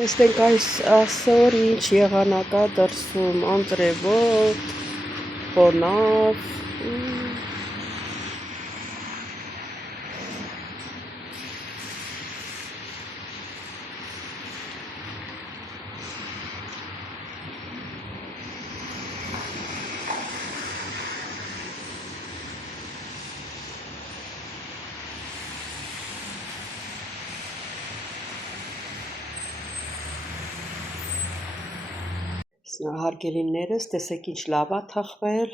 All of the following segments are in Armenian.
Տեսնենք այսօր ինչ եղանակա դրսում, անձրևոտ, խոնավ, հարգելիներս, տեսեք ինչ լավ է թխվել,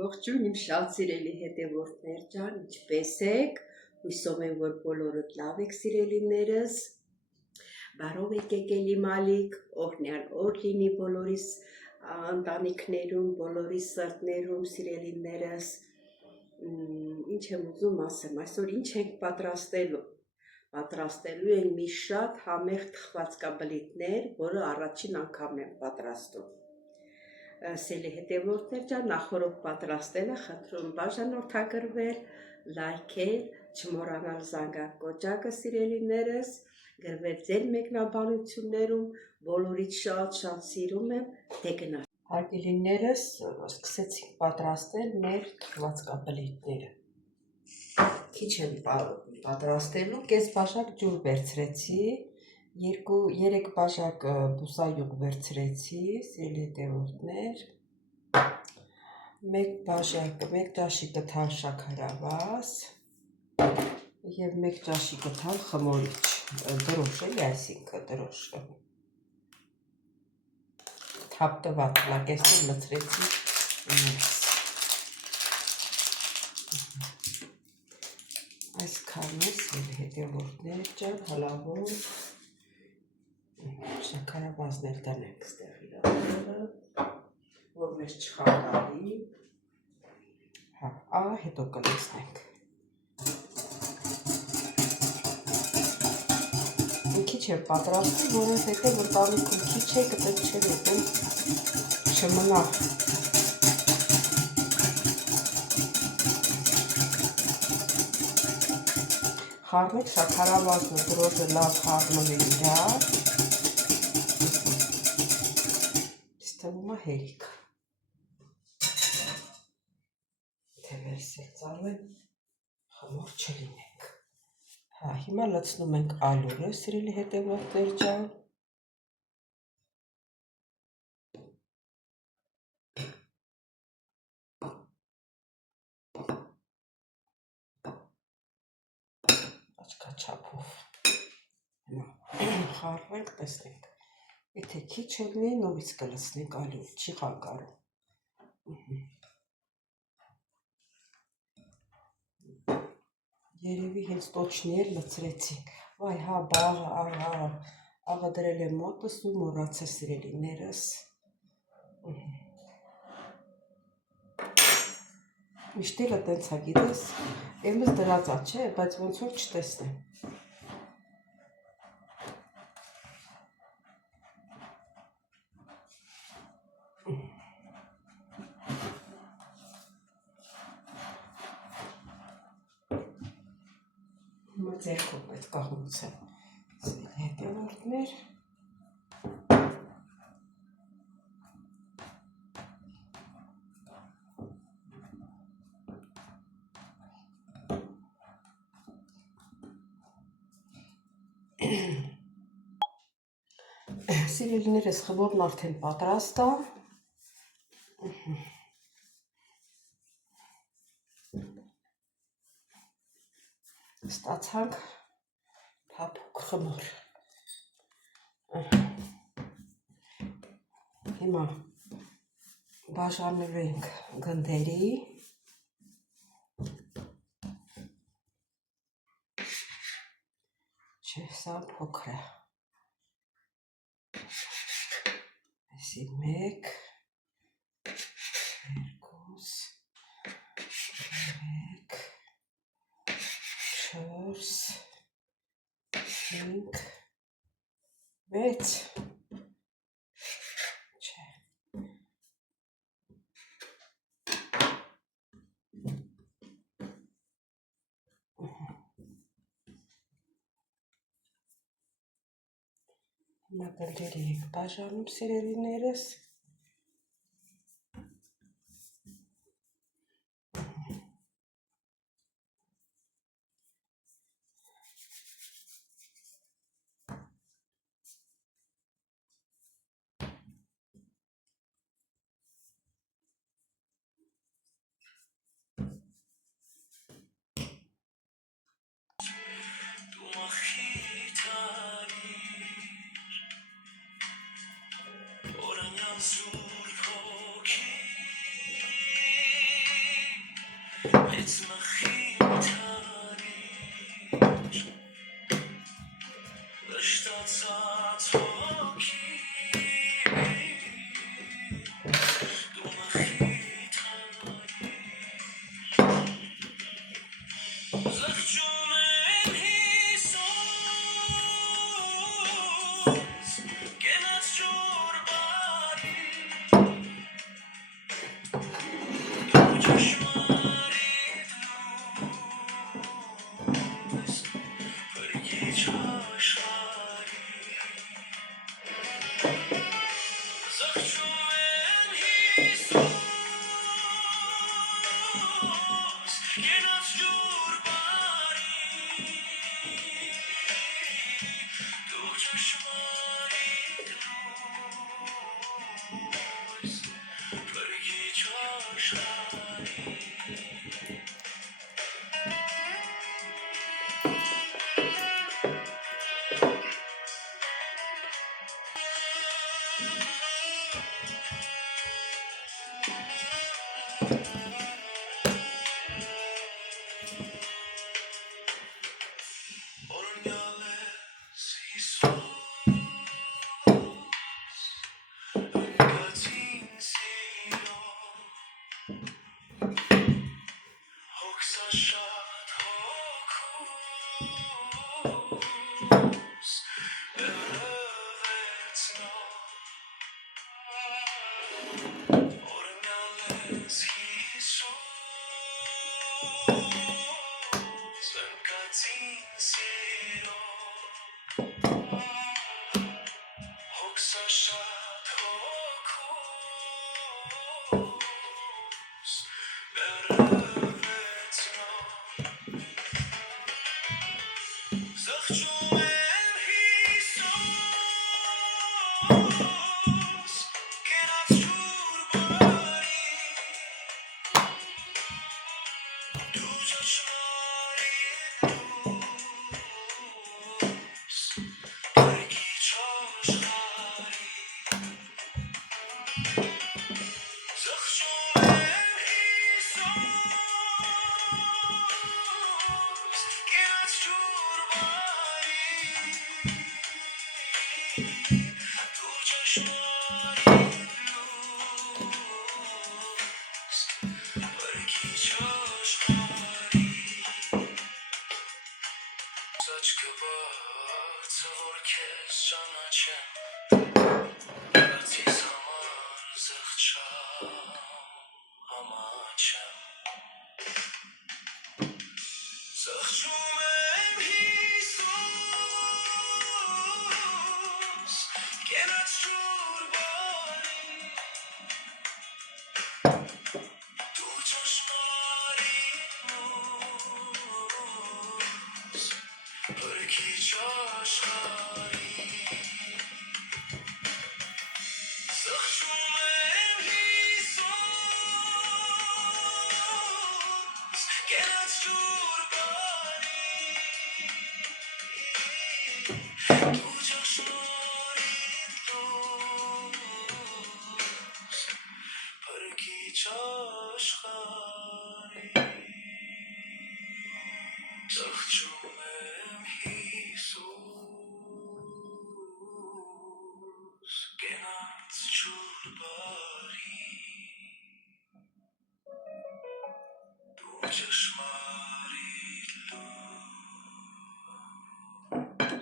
ողջույն իմ շատ սիրելի հետևորդներ ջան, ինչպես եք, հույսով եմ, որ բոլորդ լավ եք սիրելիներս, բարով եկեք էլի մալիք, օրհնյալ օր լինի բոլորիս ընտանիքներում, բոլորի սրտներում սիրելիներս, ինչ եմ ուզում ասեմ, այսօր ինչ ենք պատրաստելու են մի շատ համեղ թխվածքաբլիթներ, որը առաջին անգամ եմ պատրաստում։ Սիրելի հետևորդներ ջան, նախորդ պատրաստելը խնդրում բաժանորդագրվել, լայքել, չմոռանալ զանգակոճակը սիրելիներս, գրվել ձեր մեկնաբանություններում, բոլորից շատ սիրում եմ, դե գնացինք։ Հարգելիներս, սկսեցինք պատրաստել մեր թխվածքաբլիթները։ Քիչ եմ պատրաստելու, կես բաժակ ջուր վերցրեցի, 3 բաժակ բուսայուղ վերցրեցի, սիրելի հետևորդներ, 1 ճաշի կթալ շաքարավազ և 1 ճաշի կթալ խմորիչ, դրոշ էլի, այսինքն դրոշը, թափտված լակեսներ լցրեցի ներս, այսքան է սիրելի հետևորդներ ջան, հալավոր շաքարավազն էլ դնենք ստեղ իրավերը, որ մեզ չխանգարի, հետո կլցնենք։ Քիչ եմ պատրաստում, որովհետև որ տանիքում քիչ է, կտեք չեմ ետեմ չմնա։ Խառնեք շաքարավազն ու դրոշը լավ խառնվի իրար, թվում է հերիք։ Թե վերս էլ ծալվեն, խմոր չլինենք։ Հիմա լցնում ենք ալյուրը, սիրելի հետևորդներ ջան։ Աչքաչափով։ Խառնենք, տեսնենք։ Եթե քիչ լինի, նորից կլցնենք ալյուր, չի խանգարում։ Երևի հենց տոչնի էլ լցրեցինք։ Վայ, հա, աղը դրել եմ մոտս ու մոռացա սիրելիներս։ Միշտ էլ տենց է, գիտես, էմս դրածա, չէ, բայց ոնց որ չտեսնեմ։ Հիմա ձեռքով պետք է հունցեմ, սիրելի հետևորդներ։ Սիրելիներս, խմորն արդեն պատրաստ է։ Ստացանք փափուկ խմոր։ Հիմա բաժանենք գնդերի։ Չէ, սա փոքր է։ Այսի 1, 2, 3, 4, 5, 6, չէ, Մակնդերի եք բաժանում սիրելիներս։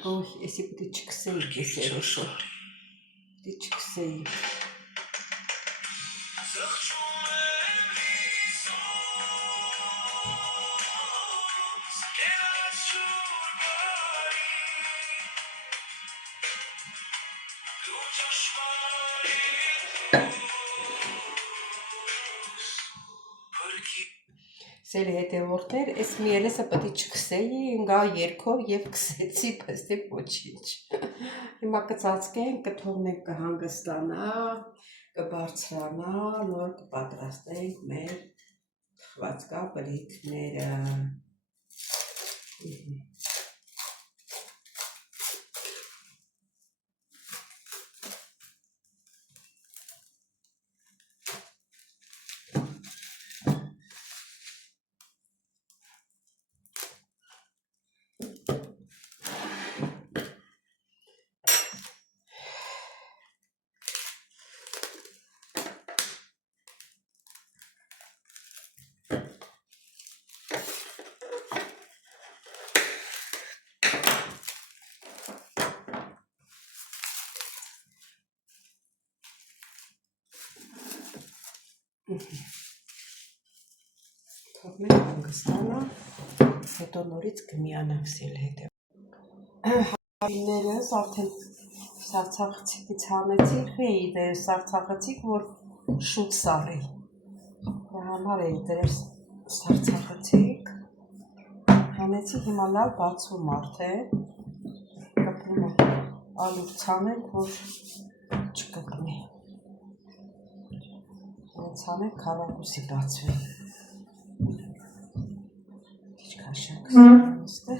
Ой, если бы ты чиксей, если ты чиксей. Սերի հետևորդներ, այս մի երեսը պետք է չքսեի, ընկա երկով եւ քսեցի, բայց դե ոչինչ։ Հիմա կծածկենք, կթողնենք կհանգստանա, կբարձրանա, նոր կպատրաստենք մեր թխվածքա բլիթները։ Թողնենք հանգստանա, հետո նորից կմիանանք սել հետև։ Հավիներս արդեն սարցախցիկից հանեցիք, էի դեր սարցախցիկ, որ շուտ սարի։ Համար էի դեր սարցախցիկ, հանեցի հիմա լավ բացում արդեն, կպնում է ալուր ցանենք, որ չկպնի։ Ցանենք քառակուսի բացվի։ Քաշանք ստե։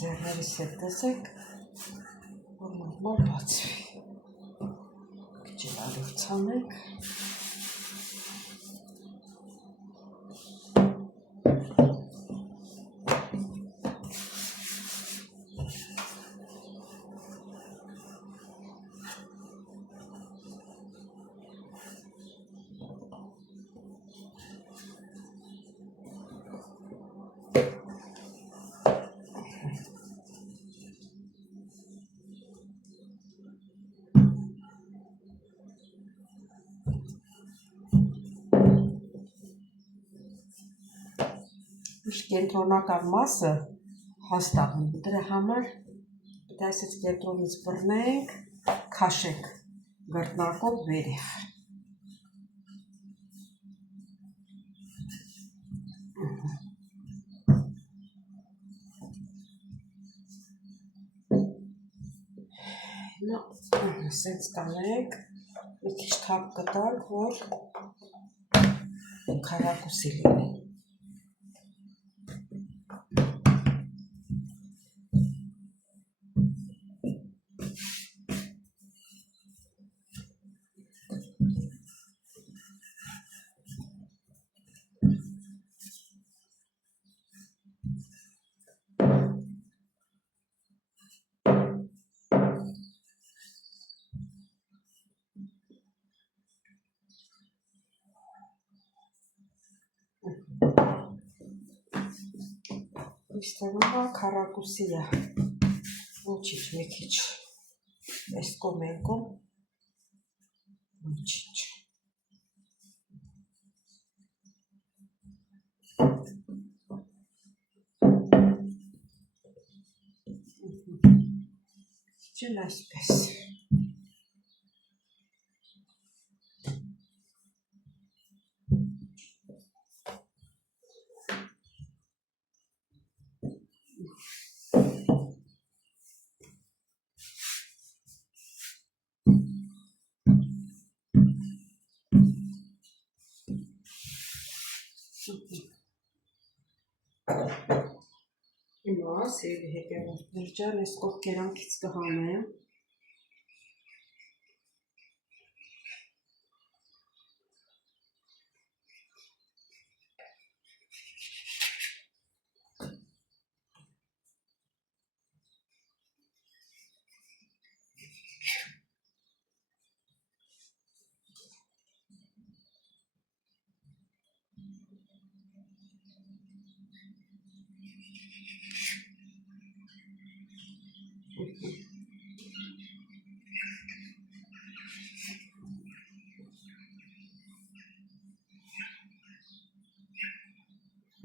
Ձեռներիս հետ տեսեք, որ նորմալ բացվի։ Քիչ ալուր ցանենք։ Կենտրոնական մասը հաստատում, դրա համար պետք է այսպես կենտրոնից բռնենք, քաշենք գռտնակով վերև։ Հիմա սենց կանենք, մի քիչ թափ կտանք, որ քառակուսի լինի։ Իստանոմա քառակուսի է, ոչինչ, մի քիչ այս կողմ են կողմ, ոչինչ։ Քիչ այսպես։ Հիմա սերի հետևորդներ ջան, այս կողքերանքից կհանեմ։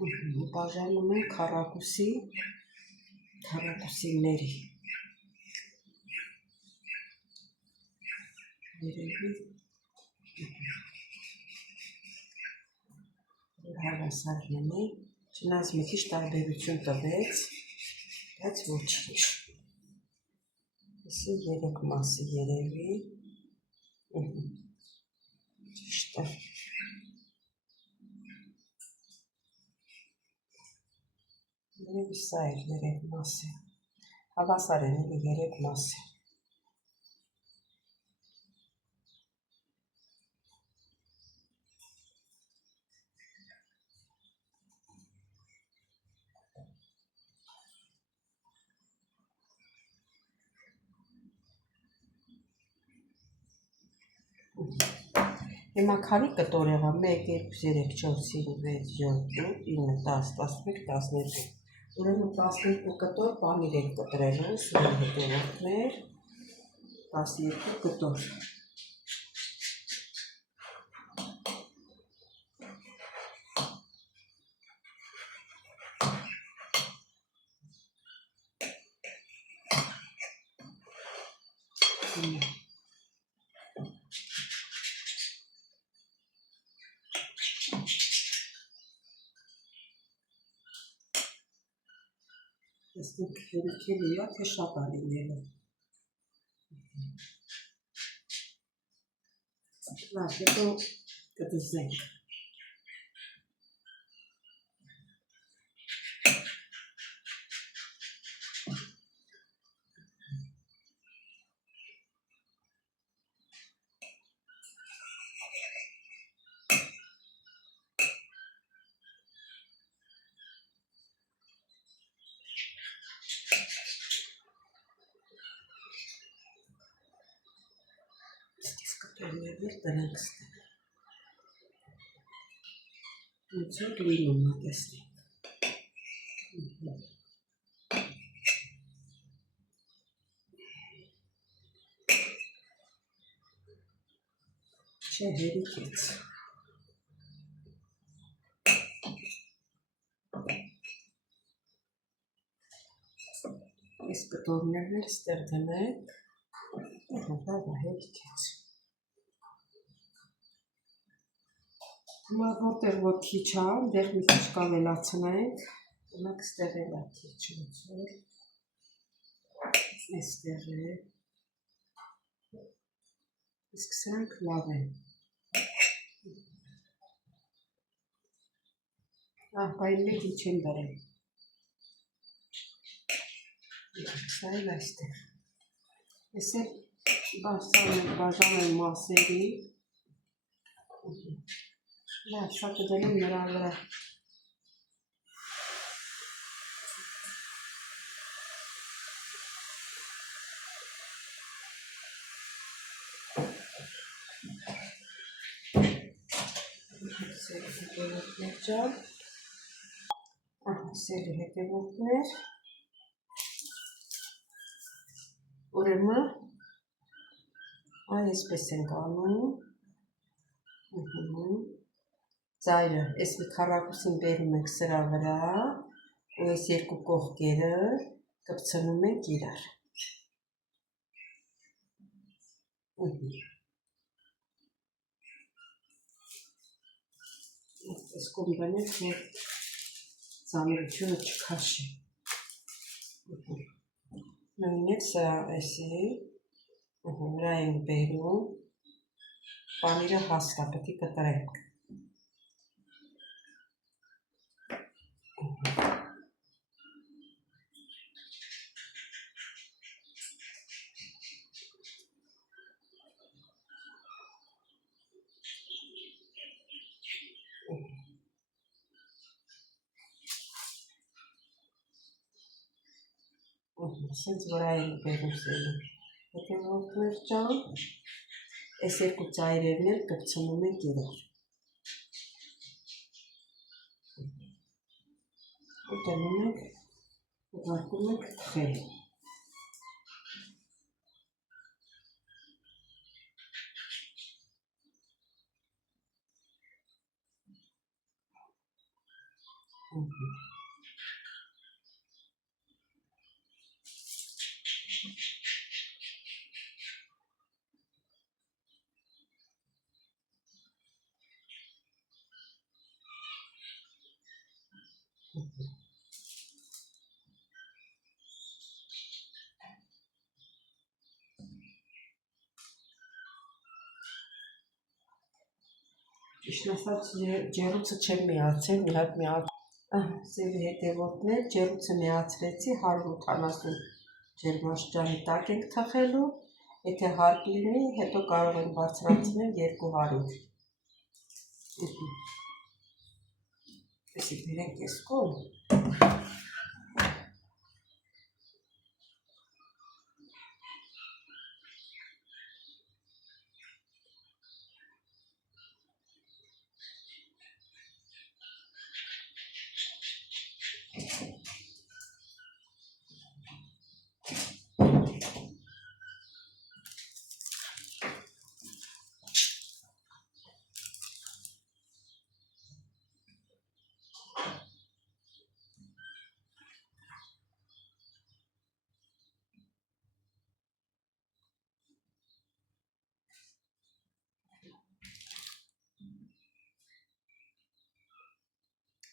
Բաժանում ենք քառակուսիների։ Երևի հավասար լինի, չնայած մի քիչ տարբերություն տվեց, բայց ոչինչ։ Այսի 3 մասի երևի, ճիշտ է։ Երևի սա էր 3 մասի, հավասար են 3 մասի։ Հիմա քանի կտոր եղավ 1, 2, 3, 4, 5, 6, 7, 8, 9, 10, 11, 12։ Ուրեմն 12 կտոր պանիր են կտրելու, սուրի հետևորդներ, 12 կտոր։ Տեսնենք հերիքելի է, թե շատ ալիներով։ Լավ, հետո կդզենք։ Կտորներն տնենք ստեղ։ Ոնց լինում է, տեսնենք։ Չէ, հերիքեց։ Այս կտորներն էլ ստեղ դնենք, հերիքեց։ Հիմա որտեղ որ քիչ է, դեղ մի քիչ կավելացնենք, ունակ ստեղ էլ է քիչ ոնց որ, այստեղ է, իսկ սրանք լավ են։ Բայց մեկ ինչ եմ դրեմ։ Սա էլ այստեղ։ Ես էլ բաժանում մասերի, լավ, սա կդնեմ նրա վրա։ Հետևորդներ ջան, սերի հետևորդներ, ուրեմն այսպես ենք անում, ծայրը, այս մի քառակուսին բերում ենք սրա վրա, ու այս երկու կողքերը կպցնում ենք իրար։ Այս կողմ դնենք, որ ծանրությունը չքաշի։ Նույնպես սա այսի, վրա ենք բերում, պանիրը հաստ է, պետք է կտրենք։ Սենց վրա ենք բերում սերի հետևորդներ ջան, այս երկու ծայրերն էլ կպցնում ենք իրար։ Ու դնում ենք, ուղարկում ենք թխել։ Ճիշտ ասած, ջեռուցը չեմ միացել, մի հատ սևի հետևորդներ, ջեռուցը միացրեցի, 180 ջերմաստիճանի տակ ենք թխելու, եթե հարկ լինի, հետո կարող ենք բարձրացնել 200։ Էսի բերենք ես կոլ։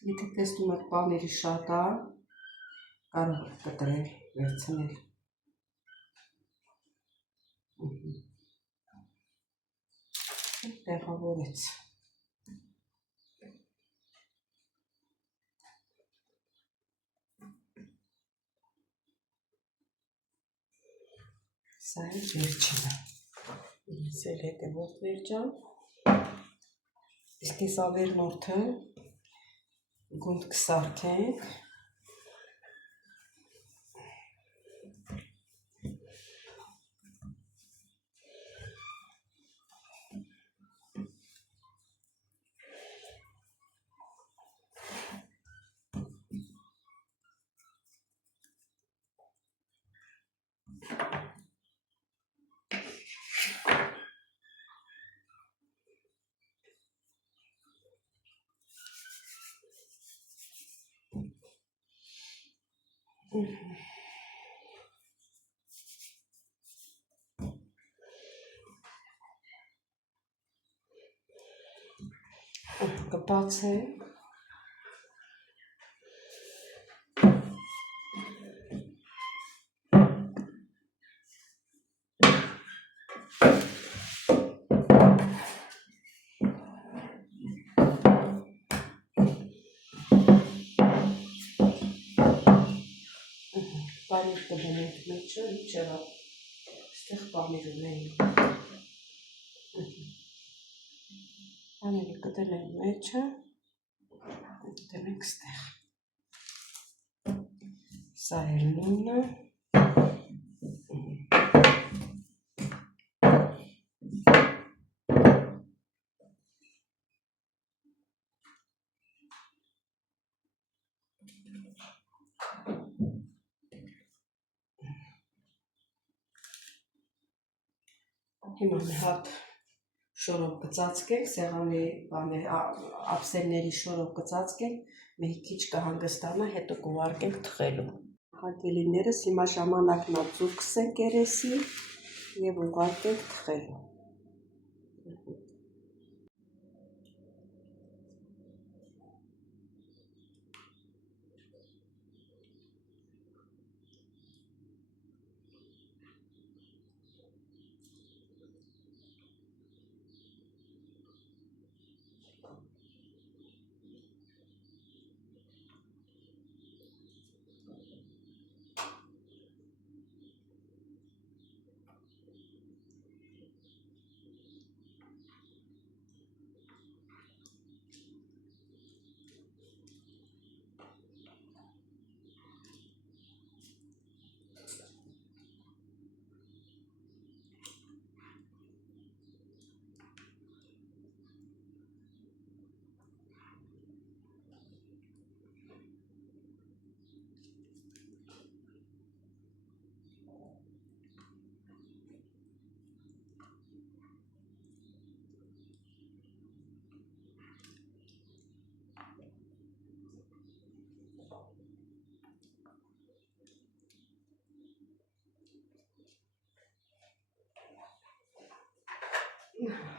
Եթե տեսնում եք պանիրը շատ է, կարող եք կտրել, վերցնել։ Տեղավորեց։ Սա է վերջինը։ Ես էլ հետևորդներ ջան։ Իսկ ես ավերնորդը գունդ կսարքենք։ Կբացենք։ Պանիր կդնենք մեջը, ինչ եղավ, ստեղ պանիր ունենք։ Պանիրը կդնենք մեջը, դնենք ստեղ։ Սա էլ նույնը։ Հիմա մի հատ շորով կծածկենք, սեղանի ափսեների շորով կծածկենք, մի քիչ կհանգստանա, հետո կուղարկենք թխելու։ Հարգելիներս, հիմա ժամանակն է ձուկ քսենք երեսի եւ ուղարկենք թխելու։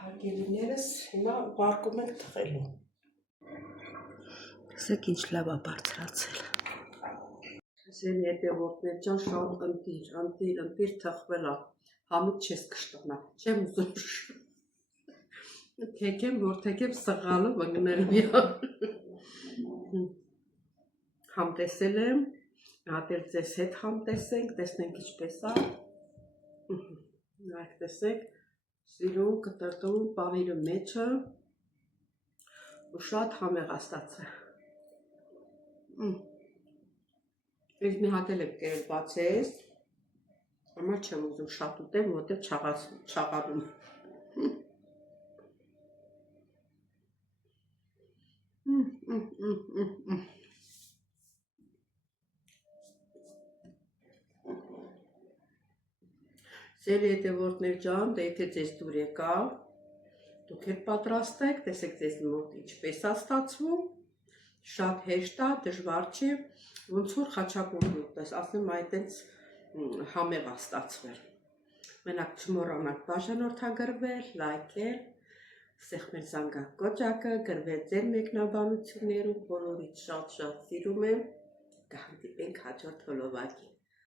Հարգելիներս, հիմա ուղարկում ենք թխելու։ Տեսեք ինչ լավ է բարձրացել։ Սերի հետևորդներ ջան, շատ ընտիր թխվել է, համիտ չես կշտնա, չեմ ուզում թեքեմ, որ թեքեմ սղալը վգնելու է։ Համտեսել եմ, հատ էլ ձեզ հետ համտեսենք, տեսնենք ինչպես է։ Նայեք տեսեք, սիրուն, կտրտում, պանիրը մեջը, ու շատ համեղ է ստացվել։ Ես մի հատ էլ եք կերել բացես, համար չեմ ուզում շատ ուտեմ, որտեղ չաղանում։ Սերի հետևորդներ ջան, դե եթե ձեզ դուր եկավ, դուք էլ պատրաստեք, տեսեք ձեզ մոտ ինչպես է ստացվում, շատ հեշտ է, դժվար չէ, ոնց որ խաչակումբի ուտես, ասեմ այդպես համեղ է ստացվել։ Մենակ չմոռանաք բաժանորդագրվել, լայքել, ստեղ մեր զանգակ կոճակը, գրվել ձեր մեկնաբանություններում, բոլորից շատ սիրում եմ, կհանդիպենք հաջորդ հոլովակի։